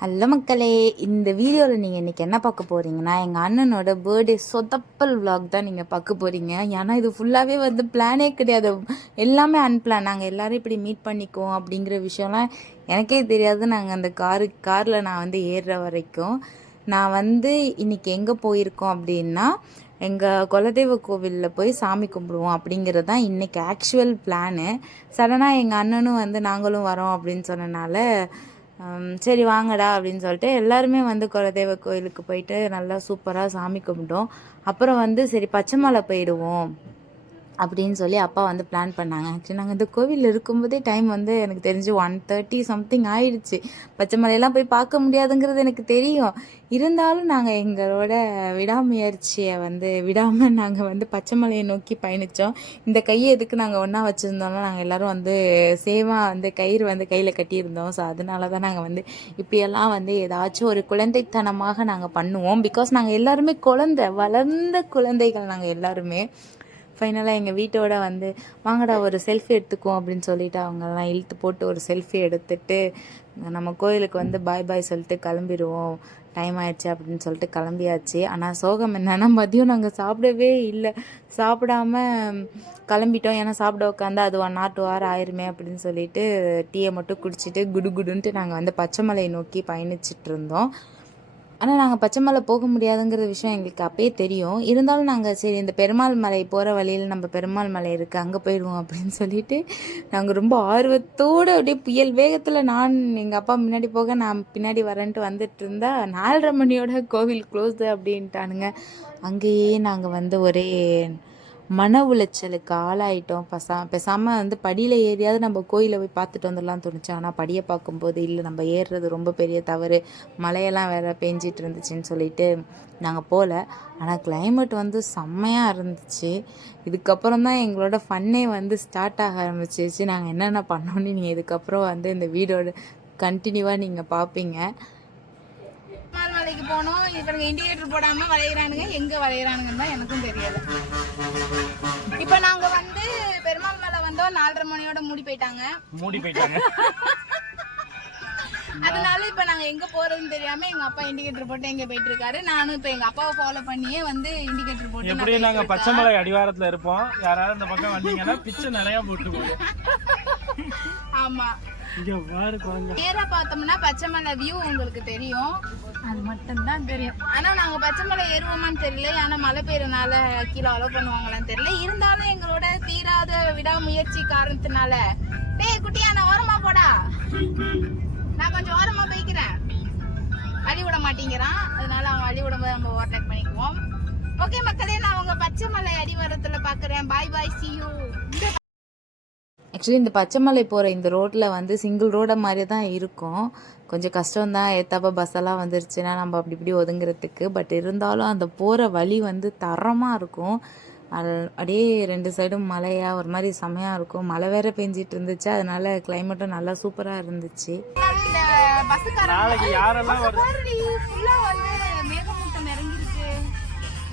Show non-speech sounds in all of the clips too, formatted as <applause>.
Hello மக்களே இந்த வீடியோவில் நீங்கள் இன்றைக்கி என்ன பார்க்க போகிறீங்கன்னா எங்கள் அண்ணனோட பர்த்டே சொதப்பல் விலாக் தான் நீங்கள் பார்க்க போகிறீங்க ஏன்னா இது ஃபுல்லாகவே வந்து பிளானே கிடையாது. எல்லாமே அன்பிளான் நாங்கள் எல்லோரும் இப்படி மீட் பண்ணிக்குவோம் அப்படிங்கிற விஷயம்லாம் எனக்கே தெரியாது. நாங்கள் அந்த காரு காரில் நான் வந்து ஏறுற வரைக்கும். நான் வந்து இன்றைக்கி எங்கே போயிருக்கோம் அப்படின்னா எங்கள் குலதெய்வ கோவிலில் போய் சாமி கும்பிடுவோம் அப்படிங்கிறது தான் இன்றைக்கி ஆக்சுவல் பிளானு சடனாக எங்கள் அண்ணனும் வந்து நாங்களும் வரோம் அப்படின்னு சொன்னனால சரி வாங்கடா அப்படின்னு சொல்லிட்டு எல்லாருமே வந்து குலதெய்வ கோயிலுக்கு போயிட்டு நல்லா சூப்பராக சாமி கும்பிட்டோம். அப்புறம் வந்து சரி பச்சைமலை போயிடுவோம். அப்படின்னு சொல்லி அப்பா வந்து பிளான் பண்ணாங்க. ஆக்சுவலி நாங்கள் இந்த கோவிலில் இருக்கும்போதே டைம் வந்து எனக்கு தெரிஞ்சு ஒன் தேர்ட்டி சம்திங் ஆயிடுச்சு. பச்சைமலையெல்லாம் போய் பார்க்க முடியாதுங்கிறது எனக்கு தெரியும். இருந்தாலும் நாங்கள் எங்களோட விடாமுயற்சியை வந்து விடாமல் நாங்கள் வந்து பச்சை மலையை நோக்கி பயணித்தோம் இந்த கையை எதுக்கு நாங்கள் ஒன்றா வச்சுருந்தோம்னா நாங்கள் எல்லாரும் வந்து சேவாக வந்து கயிறு வந்து கையில் கட்டியிருந்தோம். ஸோ அதனால தான் நாங்கள் வந்து இப்படியெல்லாம் வந்து ஏதாச்சும் ஒரு குழந்தைத்தனமாக நாங்கள் பண்ணுவோம். பிகாஸ் நாங்கள் எல்லாருமே குழந்தை வளர்ந்த குழந்தைகள் நாங்கள் எல்லாருமே. ஃபைனலாக எங்கள் வீட்டோட வந்து வாங்கடா ஒரு செல்ஃபி எடுத்துக்குவோம் அப்படின்னு சொல்லிட்டு அவங்கெல்லாம் இழுத்து போட்டு ஒரு செல்ஃபி எடுத்துட்டு நம்ம கோயிலுக்கு வந்து பாய் பாய் சொல்லிட்டு கிளம்பிடுவோம் டைம் ஆயிடுச்சு அப்படின்னு சொல்லிட்டு கிளம்பியாச்சு. ஆனால் சோகம் என்னன்னா மதியம் நாங்கள் சாப்பிடவே இல்லை. சாப்பிடாம கிளம்பிட்டோம். ஏன்னா சாப்பிட உட்காந்து அது ஒன் ஆர் டூ ஹவர் ஆயிருமே அப்படின்னு சொல்லிட்டு டீயை மட்டும் குடிச்சிட்டு குடு குடுன்ட்டு நாங்கள் வந்து பச்சைமலையை நோக்கி பயணிச்சிட்டு இருந்தோம். ஆனால் நாங்கள் பச்சை மலை போக முடியாதுங்கிற விஷயம் எங்களுக்கு அப்பயே தெரியும். இருந்தாலும் நாங்கள் சரி இந்த பெருமாள் மலை போகிற வழியில் நம்ம பெருமாள் மலை இருக்குது அங்கே போயிடுவோம் அப்படின்னு சொல்லிட்டு நாங்கள் ரொம்ப ஆர்வத்தோடு அப்படியே புயல் வேகத்தில் நான் எங்கள் அப்பா முன்னாடி போக நான் பின்னாடி வரேன்ட்டு வந்துட்டு இருந்தா நாலரை மணியோட கோவில் க்ளோஸ்டு அப்படின்ட்டானுங்க. அங்கேயே நாங்கள் வந்து ஒரே மன உளைச்சலுக்கு ஆளாயிட்டோம். பசா பேசாமல் வந்து படியில் ஏறியாவது நம்ம கோயிலை போய் பார்த்துட்டு வந்துடலாம் தோணுச்சு. ஆனால் படியை பார்க்கும்போது இல்லை நம்ம ஏறுறது ரொம்ப பெரிய தவறு. மழையெல்லாம் வேற பேஞ்சிட்டு இருந்துச்சுன்னு சொல்லிட்டு நாங்கள் போகல ஆனால் கிளைமேட் வந்து செம்மையாக இருந்துச்சு. இதுக்கப்புறம் தான் எங்களோட ஃபன்னே வந்து ஸ்டார்ட் ஆக ஆரம்பிச்சிருச்சு. நாங்கள் என்னென்ன பண்ணோன்னு நீங்கள் இதுக்கப்புறம் வந்து இந்த வீடோட கண்டினியூவாக நீங்கள் பார்ப்பீங்க. மலைக்கு போனோம். இவங்க இண்டிகேட்டர் போடாம வளையிறானுங்க. எங்க வளையிறானுங்கன்னு தான் எனக்கும் தெரியல இப்ப நாங்க வந்து பெருமாள் மலை வந்தோம். நாலரை மணியோட மூடி போயிட்டாங்க. மூடி போயிட்டாங்க. அதனால இப்ப நாங்க எங்க போறதுன்னு தெரியாம எங்க அப்பா இண்டிகேட்டர் போட்டு எங்க போயிட்டு இருக்காரு நானும் இப்ப எங்க அப்பாவை ஃபாலோ பண்ணியே வந்து இண்டிகேட்டர் போட்டு எப்படி நாங்க இருக்கேன். பச்சைமலை அடிவாரத்துல இருப்போம். யாராவது இந்த பக்கம் வந்தீங்கன்னா பிச்சை நிறைய போட்டு போகும் ஆமா. இங்க பாரு குழந்தை நேரா பார்த்தோம்னா பச்சைமலை வியூ உங்களுக்கு தெரியும். அது மட்டும் தான் தெரியும். ஆனா நாங்க பச்சைமலை ஏறுவோமான்னு தெரியல. ஆனா மழை பெய்யறனால கீழே அலோவ் பண்ணுவாங்களான்னு தெரியல. இருந்தாலும் எங்களோட தீராத விடாமுயற்சி காரணத்தினால. டேய் குட்டியா நான் ஓரமா போடா. நான் கொஞ்சம் ஓரமா போய்க்கிறேன். வழி விட மாட்டேங்கிறான். அதனால அவன் வழி விடும்போது நம்ம ஓவர்டேக் பண்ணிக்குவோம். ஓகே மக்களே நான் உங்க பச்சைமலை அடிவாரத்துல பாக்குறேன். Bye bye see you. Actually இந்த பச்சைமலை போகிற இந்த ரோட்டில் வந்து சிங்கிள் ரோட மாதிரி தான் இருக்கும். கொஞ்சம் கஷ்டம் தான். ஏத்தாப்ப பஸ்ஸெல்லாம் வந்துருச்சுன்னா நம்ம அப்படி இப்படி ஒதுங்குறதுக்கு. பட் இருந்தாலும் அந்த போகிற வழி வந்து தரமாக இருக்கும். அது அப்படியே ரெண்டு சைடும் மலையாக ஒரு மாதிரி செமையாக இருக்கும். மழை வேற பெஞ்சிட்டு இருந்துச்சு. அதனால கிளைமேட்டும் நல்லா சூப்பராக இருந்துச்சு.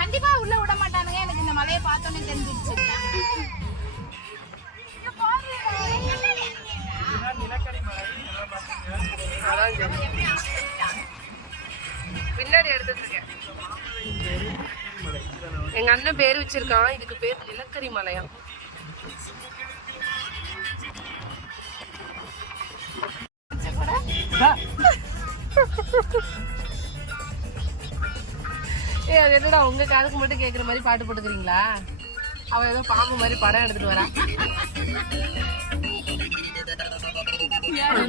கண்டிப்பா உள்ள விட மாட்டானுங்க. எனக்கு இந்த மலையை பார்த்தோன்னே தெரிஞ்சிருச்சு. பின்னாடி எடுத்துட்டு இருக்கேன் எங்க அண்ணன் பேர் வச்சிருக்கான். இதுக்கு பேர் நிலக்கரி மலையாம் ஏ அது என்னடா உங்க காதுக்கு மட்டும் கேக்குற மாதிரி பாட்டு போட்டுக்கிறீங்களா? அவன் ஏதோ பாம்பு மாதிரி படம் எடுத்துட்டு வரா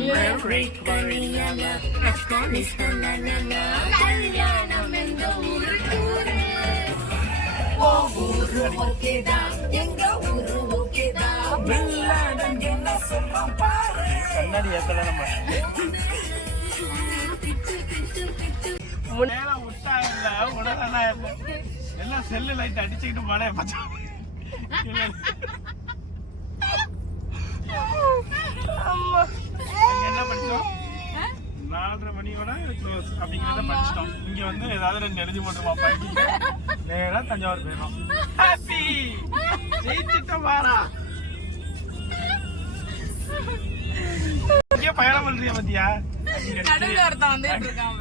கண்ணாடி ஏத்தல நம்ம மேல விட்டாங்கல்ல உடனே எல்லாம் செல்லு லைட் அடிச்சுக்கிட்டு மழைய அம்மா. என்ன படிச்சோம் நாலரை மணியோட க்ளோஸ் அப்படிங்கிறத படிச்சிட்டோம். இங்க வந்து ஏதாவது ரெண்டு எழுதி போட்டுருமா படிச்சுட்டு நேரா தஞ்சாவூர் போயிடும் ஹாப்பி ஜெயிச்சிட்ட வாரா இங்கே பயணம் பண்றியா பத்தியா? நடுவுல ஒருத்தன் வந்துட்டு இருக்கான்.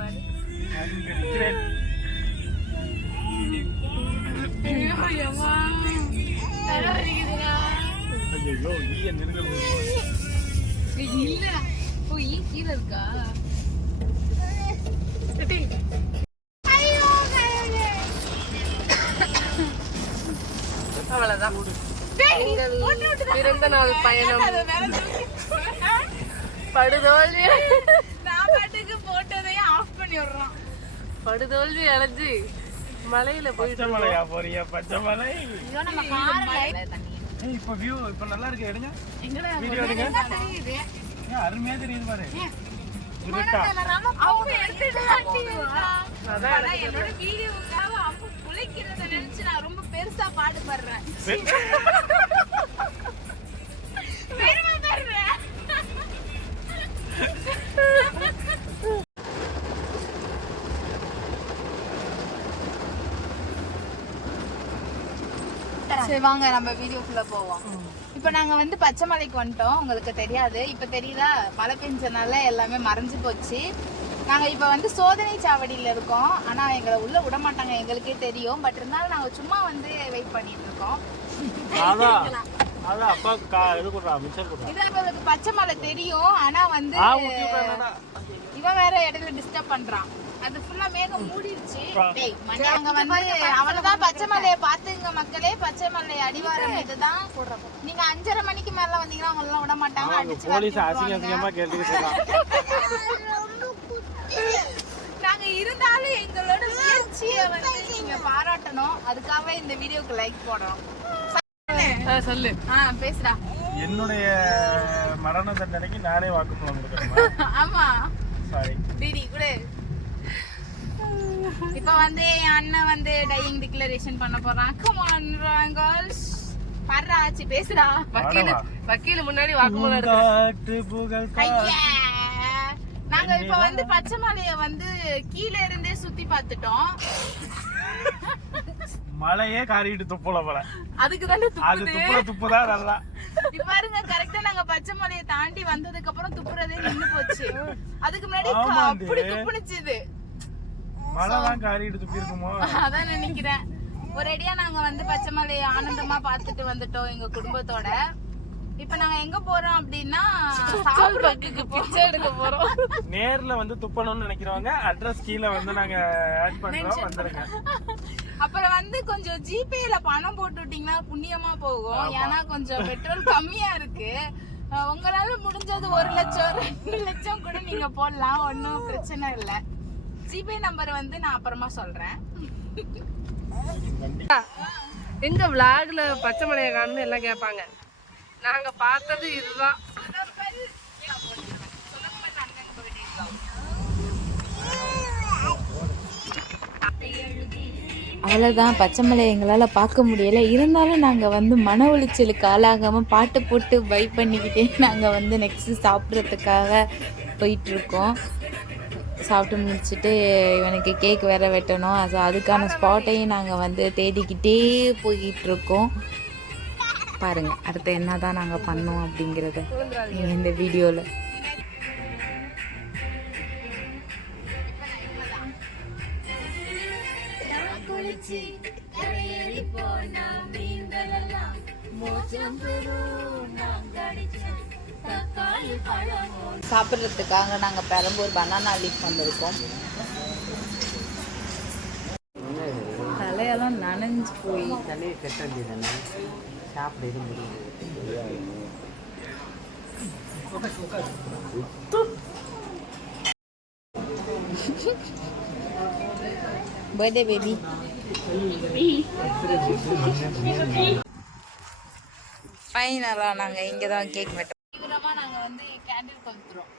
ஐயோ, ஈய நெருங்கல் இல்ல. ஓ ஈ கீழே இருக்கா. அவ்வளவுதான். பிறந்த நாள் பயணம். படுதோல்வி. நான் பாட்டுக்கு போட்டதையும் ஆஃப் பண்ணி விடுறான் படுதோல்வி அடைஞ்சு மலையில போயிட்டு மலையா போறியா பச்சை மலை? இப்ப வியூ இப்ப நல்லா இருக்கு எடுங்க. வீடியோ எடுங்க. அருமையா தெரியுது பாரு. என்னோட அவங்க குலைக்கிறத நினைச்சு நான் ரொம்ப பெருசா பாடுபடுறேன். சரி வாங்க நம்ம வீடியோக்குள்ள போவோம். இப்போ நாங்க வந்து பச்சை மலைக்கு வந்துட்டோம். உங்களுக்கு தெரியாது. இப்போ தெரியுதா? மழை பெஞ்சனால எல்லாமே மறைஞ்சு போச்சு. நாங்க இப்போ வந்து சோதனை சாவடியில இருக்கோம். ஆனா எங்களை உள்ள விட மாட்டாங்க. எங்களுக்கே தெரியும். பட் இருந்தாலும் நாங்க சும்மா வந்து வெயிட் பண்ணிட்டு இருக்கோம். <laughs> இது பச்சை மலை தெரியும். ஆனா வந்து இவன் வேற இடையில டிஸ்டர்ப் பண்றான். அது ஃபுல்லா மேகம் மூடிடுச்சு டேய், அங்க வந்து அவ்வளவுதான் பச்சை மலையை பாத்துங்க மக்களே பச்சை மலை அடிவாரம் இதுதான். நீங்க அஞ்சரை மணிக்கு மேல வந்தீங்கன்னா அவங்க எல்லாம் விட மாட்டாங்க அடிச்சு போலீஸ் அசிங்க. அசிங்கமா கேட்டுக்கிட்டு நாங்க இருந்தாலும் எங்களோட முயற்சியை வந்து நீங்க பாராட்டணும். அதுக்காக இந்த வீடியோக்கு லைக் போடணும் ஆ, சொல்லு. ஆ பேசுடா. என்னுடைய மரண தண்டனைக்கு நானே வாக்குமூலம் கொடுக்கணுமா? ஆமா. டிடி குடு. இப்ப வந்து என் அண்ணன் வந்து டையிங் டிக்ளரேஷன் பண்ண போறான். கம் ஆன் கேர்ள்ஸ் பர்றா ஆச்சு பேசுடா. வக்கீல் வக்கீல் முன்னாடி வாக்குமூலம் இருக்கு. நாங்க இப்ப வந்து பச்சை மலைய வந்து கீழே இருந்தே சுத்தி பார்த்துட்டோம். மலையே காரிட்டு துப்புல போல. அதுக்கு தானே அது துப்புது. துப்புல துப்புதான் நல்லா. பாருங்க கரெக்டா நாங்க பச்சை மலையை தாண்டி வந்ததுக்கு அப்புறம் துப்புறதே நின்னு போச்சு. அதுக்கு முன்னாடி. அப்படி துப்புனுச்சுது. மழை தான் காரிட்டு துப்பி இருக்குமோ அதான் நினைக்கிறேன். ஒரேடியா நாங்க வந்து பச்சை மலையை ஆனந்தமா பார்த்துட்டு வந்துட்டோம் எங்க குடும்பத்தோட. இப்ப நாங்க எங்க போறோம் அப்படின்னா சாப்பிடுறதுக்கு பிச்சை எடுக்க போறோம். நேர்ல வந்து துப்பணும்னு நினைக்கிறவங்க அட்ரஸ் கீழே வந்து நாங்க ஆட் பண்றோம் வந்துருங்க. அப்புறம் வந்து கொஞ்சம் ஜிபேல பணம் போட்டு விட்டீங்கன்னா புண்ணியமா போகும். ஏன்னா கொஞ்சம் பெட்ரோல் கம்மியா இருக்கு. உங்களால முடிஞ்சது ஒரு லட்சம் ரெண்டு லட்சம் கூட நீங்க போடலாம். ஒன்றும் பிரச்சனை இல்லை. ஜிபே நம்பர் வந்து நான் அப்புறமா சொல்றேன். எங்க விளாக்ல பச்சை மலையை காணும்னு எல்லாம் கேட்பாங்க. நாங்க பார்த்தது இதுதான். அவ்வளோதான் பச்சை மலை எங்களால் பார்க்க முடியல. இருந்தாலும் நாங்கள் வந்து மன உளைச்சலுக்கு ஆளாகாமல் பாட்டு போட்டு பை பண்ணிக்கிட்டே நாங்கள் வந்து நெக்ஸ்ட்டு சாப்பிட்றதுக்காக போயிட்டுருக்கோம். சாப்பிட்டு முடிச்சுட்டு இவனுக்கு கேக் வேற வெட்டணும். ஸோ அதுக்கான ஸ்பாட்டையும் நாங்கள் வந்து தேடிக்கிட்டே போயிட்டுருக்கோம். பாருங்கள் அடுத்து என்ன தான் நாங்கள் பண்ணோம் அப்படிங்கிறத இந்த வீடியோவில் சாப்பிட்றதுக்காக நாங்கள் பெரம்பூர் பனானா லீஃப் வந்திருக்கோம். தலையெல்லாம் நனைஞ்சு போய். தலையை கட்ட வேண்டியதானே சாப்பிட இது முடியுது பர்த்டே பேபி ஃபைனலாக நாங்கள் இங்கே தான் கேக் வெட்டோம். தீவிரமா நாங்க வந்து கேண்டில் கொளுத்துறோம்.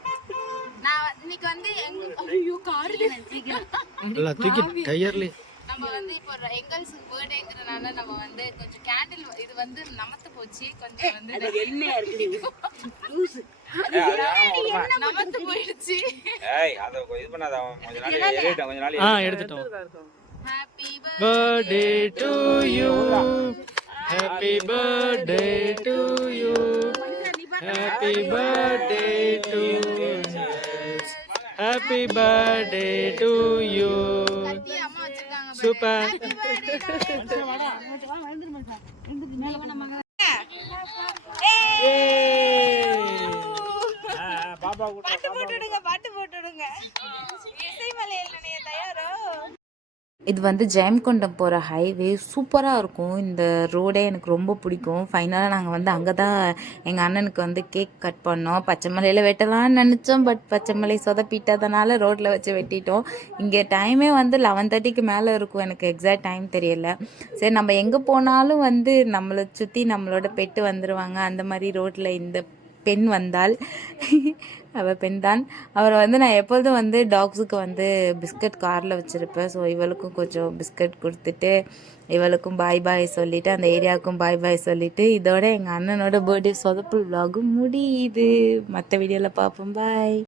நான் இன்னைக்கு வந்து எங்க ஐயோ கார்ல. தூக்கி கையர்லே நம்ம வந்து இப்போ எங்கல்ஸ் பர்த்டேங்கிறனால நம்ம வந்து கொஞ்சம் கேண்டில் இது வந்து நமத்து போச்சு. கொஞ்சம் வந்து நமத்து போயிடுச்சு. ஏய் அதை இது பண்ணாத. அவன் கொஞ்ச நாள் ஏறிட்டான் கொஞ்ச நாள் ஆ எடுத்துட்டோம். Happy birthday to you happy birthday to you happy birthday to happy birthday to you super. பாட்டு போட்டுடுங்க பாட்டு போட்டுடுங்க. இசை மலையில் தயாரோ இது வந்து ஜெயம்கொண்டம் போகிற ஹைவே சூப்பராக இருக்கும். இந்த ரோடே எனக்கு ரொம்ப பிடிக்கும். ஃபைனலாக நாங்கள் வந்து அங்கே தான் எங்கள் அண்ணனுக்கு வந்து கேக் கட் பண்ணோம். பச்சைமலையில் வெட்டலான்னு வெட்டலாம்னு நினச்சோம். பட் பச்சைமலை சொதப்பிட்டதுனால ரோட்டில் வச்சு வெட்டிட்டோம். இங்கே டைமே வந்து லெவன் தேர்ட்டிக்கு மேலே இருக்கும். எனக்கு எக்ஸாக்ட் டைம் தெரியல. சரி நம்ம எங்கே போனாலும் வந்து நம்மளை சுற்றி நம்மளோட பெட்டு வந்துடுவாங்க அந்த மாதிரி ரோட்டில் இந்த பெண் வந்தால். அவள் பெண் தான். அவரை வந்து நான் எப்பொழுதும் வந்து டாக்ஸுக்கு வந்து பிஸ்கட் காரில் வச்சுருப்பேன். ஸோ இவளுக்கும் கொஞ்சம் பிஸ்கட் கொடுத்துட்டு இவளுக்கும் பாய் பாய் சொல்லிவிட்டு அந்த ஏரியாவுக்கும் பாய் பாய் சொல்லிவிட்டு இதோட எங்கள் அண்ணனோட பர்த்டே சொதப்புல் vlog முடியுது. மற்ற வீடியோவில் பார்ப்போம். பாய்